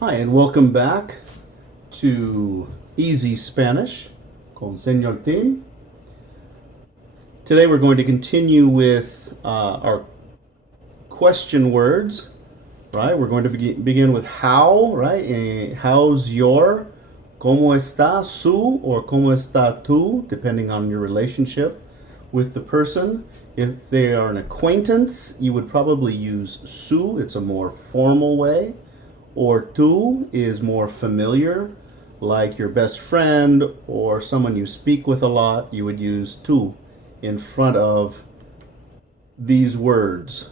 Hi, and welcome back to Easy Spanish con Señor Tim. Today we're going to continue with our question words, right? We're going to begin with how, right? How's your, ¿cómo está su, or ¿cómo está tú, depending on your relationship with the person. If they are an acquaintance, you would probably use su. It's a more formal way. Or tú is more familiar, like your best friend or someone you speak with a lot. You would use tú in front of these words,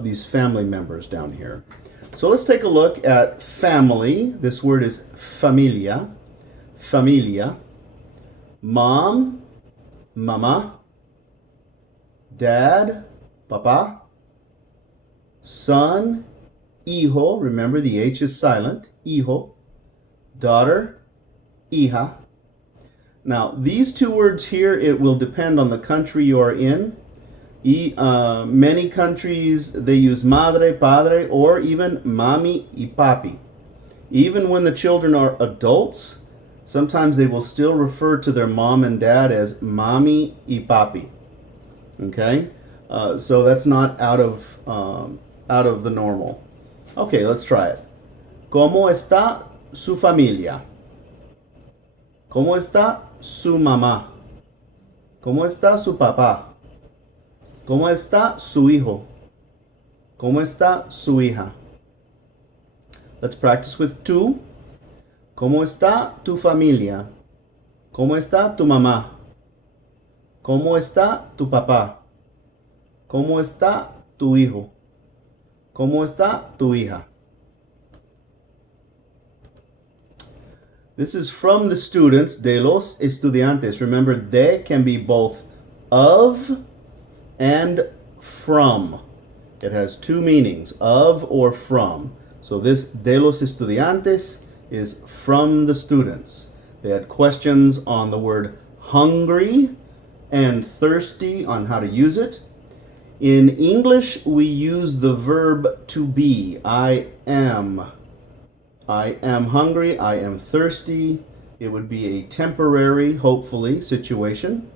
these family members down here. So let's take a look at family. This word is familia. Familia. Mom, mama. Dad, papa. Son, hijo. Remember, the H is silent. Hijo. Daughter, hija. Now, these two words here, it will depend on the country you are in. Many countries, they use madre, padre, or even mami y papi. Even when the children are adults, sometimes they will still refer to their mom and dad as mami y papi. Okay? So that's not out of the normal. Okay, let's try it. ¿Cómo está su familia? ¿Cómo está su mamá? ¿Cómo está su papá? ¿Cómo está su hijo? ¿Cómo está su hija? Let's practice with tú. ¿Cómo está tu familia? ¿Cómo está tu mamá? ¿Cómo está tu papá? ¿Cómo está tu hijo? ¿Cómo está tu hija? This is from the students, de los estudiantes. Remember, de can be both of and from. It has two meanings, of or from. So this de los estudiantes is from the students. They had questions on the word hungry and thirsty, on how to use it. In English, we use the verb to be. I am hungry, I am thirsty. It would be a temporary, hopefully, situation.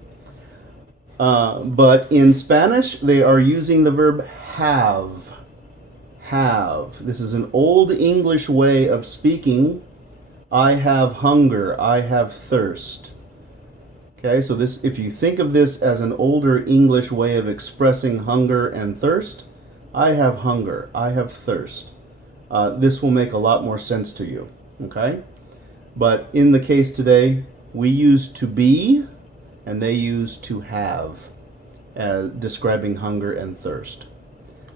But in Spanish, they are using the verb have. Have. This is an old English way of speaking. I have hunger, I have thirst. Okay, so this, if you think of this as an older English way of expressing hunger and thirst, I have hunger, I have thirst. This will make a lot more sense to you, okay? But in the case today, we use to be and they use to have as describing hunger and thirst.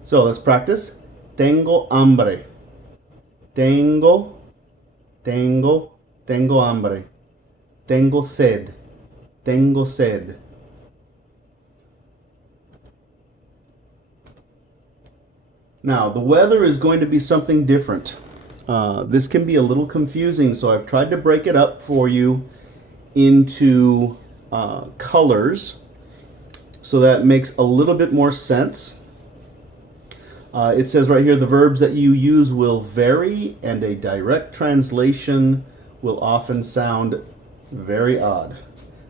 So let's practice. Tengo hambre. Tengo hambre. Tengo sed. Tengo sed. Now, the weather is going to be something different. This can be a little confusing, so I've tried to break it up for you into colors so that makes a little bit more sense. It says right here, the verbs that you use will vary, and a direct translation will often sound very odd.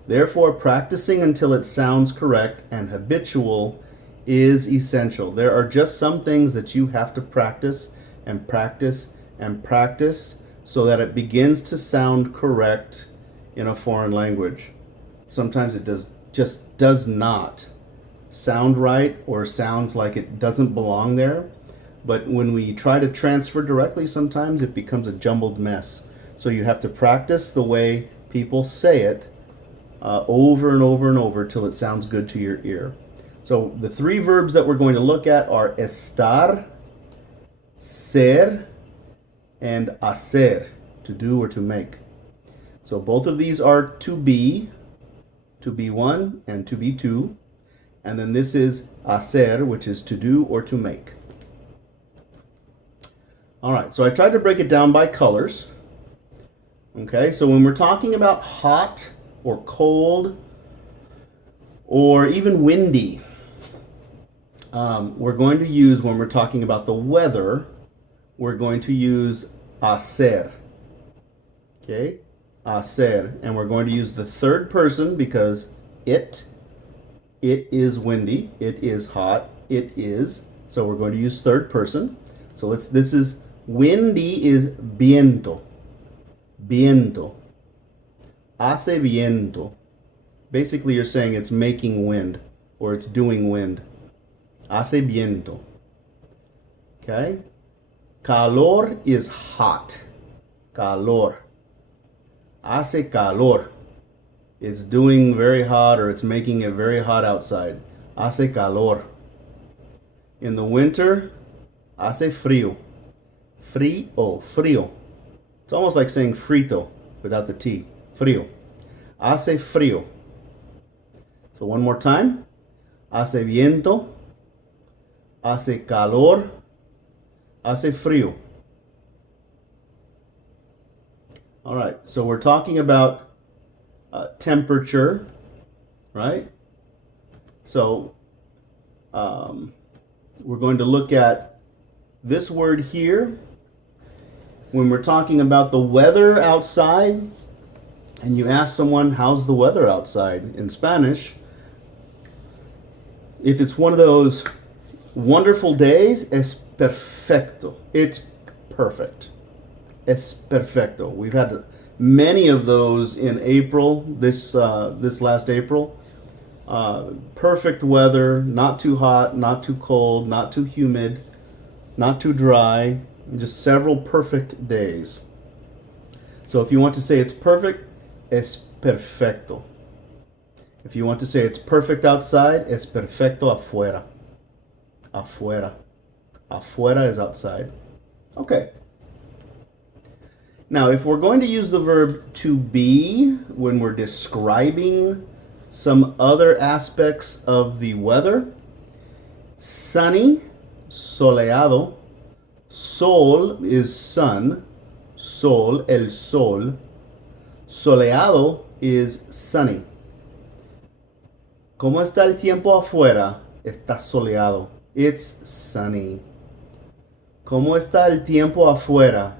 Therefore, practicing until it sounds correct and habitual is essential. There are just some things that you have to practice and practice and practice so that it begins to sound correct in a foreign language. Sometimes it just does not sound right, or sounds like it doesn't belong there. But when we try to transfer directly, sometimes it becomes a jumbled mess. So you have to practice the way people say it over and over and over till it sounds good to your ear. So the three verbs that we're going to look at are estar, ser, and hacer, to do or to make. So both of these are to be one and to be two. And then this is hacer, which is to do or to make. All right, so I tried to break it down by colors. Okay, so when we're talking about hot or cold or even windy, we're going to use, when we're talking about the weather, we're going to use Hacer. Okay? Hacer. And we're going to use the third person because it is windy, it is hot, it is. So we're going to use third person. So this is windy is viento. Viento. Hace viento. Basically you're saying it's making wind or it's doing wind. Hace viento. Okay? Calor is hot. Calor. Hace calor. It's doing very hot or it's making it very hot outside. Hace calor. In the winter, hace frío. Frío. Frío. It's almost like saying frito without the T. Frío. Hace frío. So one more time. Hace viento. Hace calor. Hace frío. All right, so we're talking about temperature, right? So we're going to look at this word here. When we're talking about the weather outside, and you ask someone, how's the weather outside in Spanish? If it's one of those wonderful days, es perfecto. It's perfect. Es perfecto. We've had many of those in April, this last April. Perfect weather, not too hot, not too cold, not too humid, not too dry, just several perfect days. So if you want to say it's perfect, es perfecto. If you want to say it's perfect outside, es perfecto afuera. Afuera. Afuera is outside. Okay. Now, if we're going to use the verb to be when we're describing some other aspects of the weather, sunny, soleado, sol is sun, sol, el sol, soleado is sunny. ¿Cómo está el tiempo afuera? Está soleado. It's sunny. ¿Cómo está el tiempo afuera?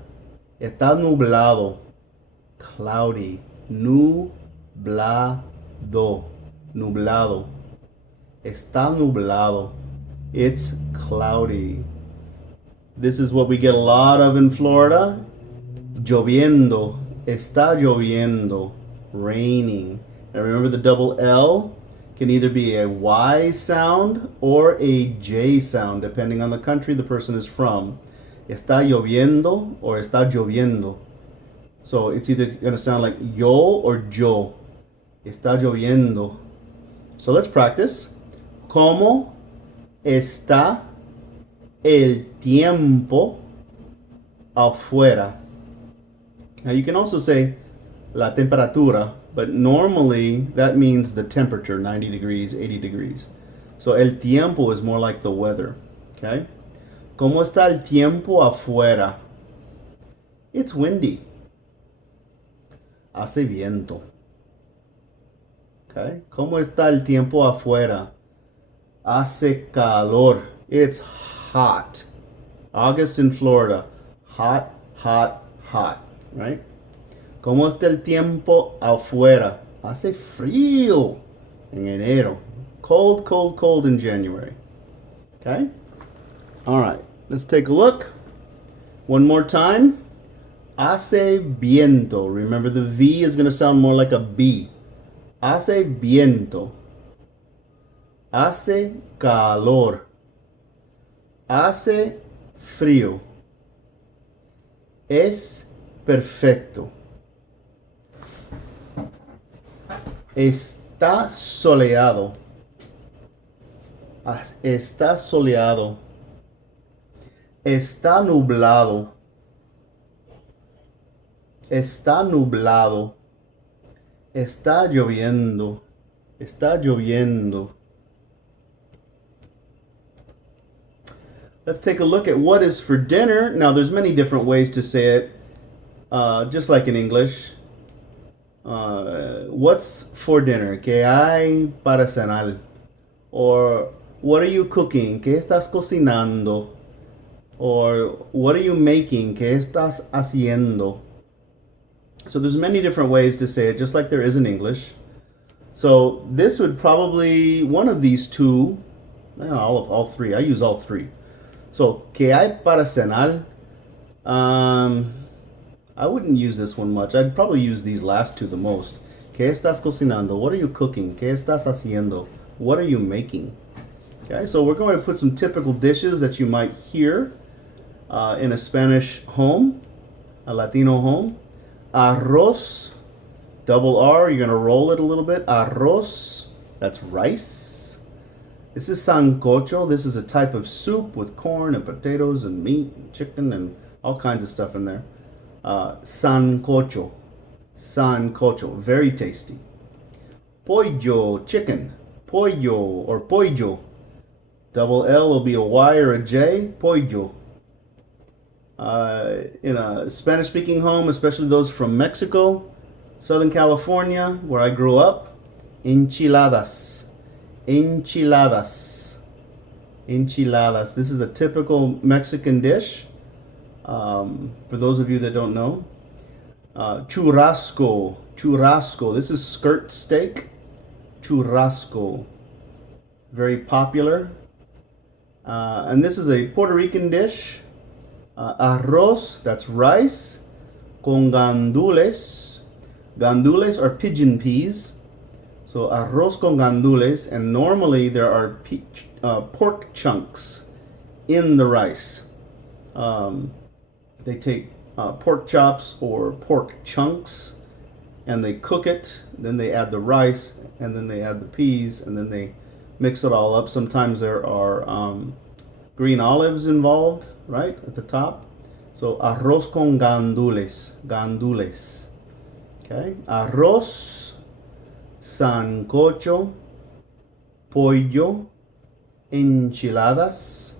Está nublado. Cloudy. Nublado. Nublado. Está nublado. It's cloudy. This is what we get a lot of in Florida. Lloviendo. Está lloviendo. Raining. Now remember the double L can either be a Y sound or a J sound depending on the country the person is from. Está lloviendo or está lloviendo. So it's either going to sound like yo or yo. Está lloviendo. So let's practice. ¿Cómo está el tiempo afuera? Now you can also say la temperatura, but normally that means the temperature, 90 degrees, 80 degrees. So el tiempo is more like the weather, okay? ¿Cómo está el tiempo afuera? It's windy. Hace viento. Okay? ¿Cómo está el tiempo afuera? Hace calor. It's hot. August in Florida. Hot, hot, hot. Right? ¿Cómo está el tiempo afuera? Hace frío en enero. Cold, cold, cold in January. Okay? All right. Let's take a look. One more time. Hace viento. Remember the V is going to sound more like a B. Hace viento. Hace calor. Hace frío. Es perfecto. Está soleado. Está soleado. Está nublado. Está nublado. Está lloviendo. Está lloviendo. Let's take a look at what is for dinner. Now, there's many different ways to say it, just like in English. What's for dinner? ¿Qué hay para cenar? Or what are you cooking? ¿Qué estás cocinando? Or what are you making? ¿Qué estás haciendo? So there's many different ways to say it, just like there is in English. So this would probably, one of these two, all three, I use all three. So, ¿qué hay para cenar? I wouldn't use this one much. I'd probably use these last two the most. ¿Qué estás cocinando? What are you cooking? ¿Qué estás haciendo? What are you making? Okay, so we're going to put some typical dishes that you might hear in a Spanish home, a Latino home. Arroz, double R, you're going to roll it a little bit. Arroz, that's rice. This is sancocho. This is a type of soup with corn and potatoes and meat and chicken and all kinds of stuff in there. Sancocho, sancocho, very tasty. Pollo, chicken. Pollo or pollo. Double L will be a Y or a J. Pollo. In a Spanish-speaking home, especially those from Mexico, Southern California, where I grew up, enchiladas. Enchiladas. Enchiladas. This is a typical Mexican dish. For those of you that don't know. Churrasco. Churrasco. This is skirt steak. Churrasco. Very popular. And this is a Puerto Rican dish. Arroz, that's rice, con gandules. Gandules are pigeon peas. So arroz con gandules, and normally there are pork chunks in the rice. They take pork chops or pork chunks and they cook it, then they add the rice, and then they add the peas, and then they mix it all up. Sometimes there are green olives involved, right, at the top. So arroz con gandules, gandules. Okay, arroz, sancocho, pollo, enchiladas,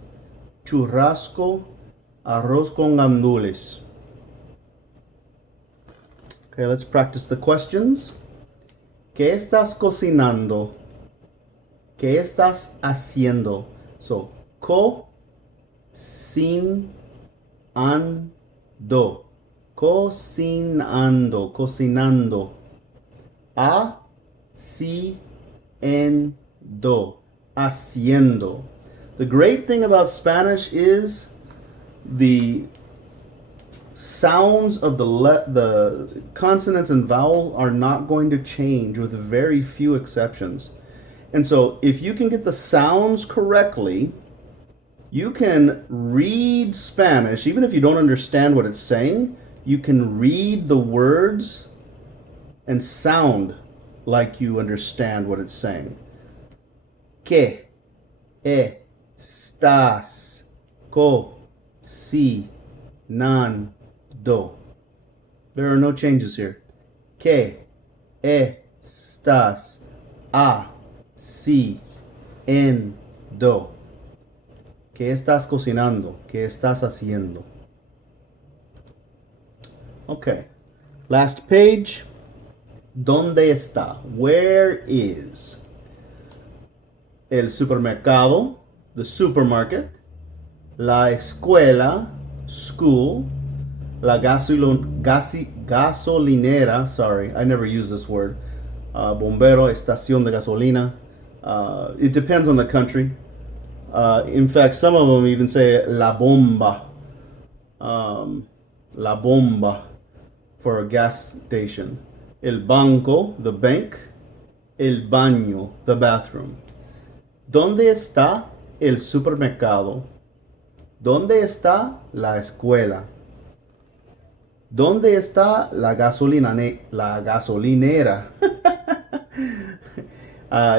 churrasco, arroz con gandules. Okay, let's practice the questions. ¿Qué estás cocinando? ¿Qué estás haciendo? So, cocinando. Cocinando. Cocinando. Haciendo. Haciendo. The great thing about Spanish is the sounds of the consonants and vowel are not going to change, with very few exceptions. And so if you can get the sounds correctly, you can read Spanish. Even if you don't understand what it's saying, you can read the words and sound like you understand what it's saying. ¿Qué estás cocinando? There are no changes here. ¿Qué estás haciendo? ¿Qué estás cocinando? ¿Qué estás haciendo? Okay. Last page. ¿Dónde está? Where is? El supermercado, the supermarket. La escuela, school. La gasolinera, sorry, I never use this word. Bombero, estación de gasolina. It depends on the country. In fact, some of them even say la bomba. La bomba for a gas station. El banco, the bank. El baño, the bathroom. ¿Dónde está el supermercado? ¿Dónde está la escuela? ¿Dónde está la gasolinera?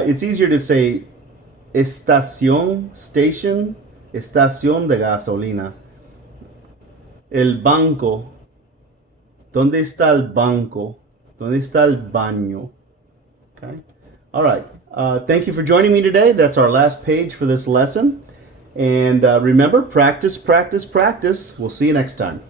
It's easier to say estación, station, estación de gasolina. El banco. ¿Dónde está el banco? ¿Dónde está el baño? Okay. All right. Thank you for joining me today. That's our last page for this lesson. And remember, practice, practice, practice. We'll see you next time.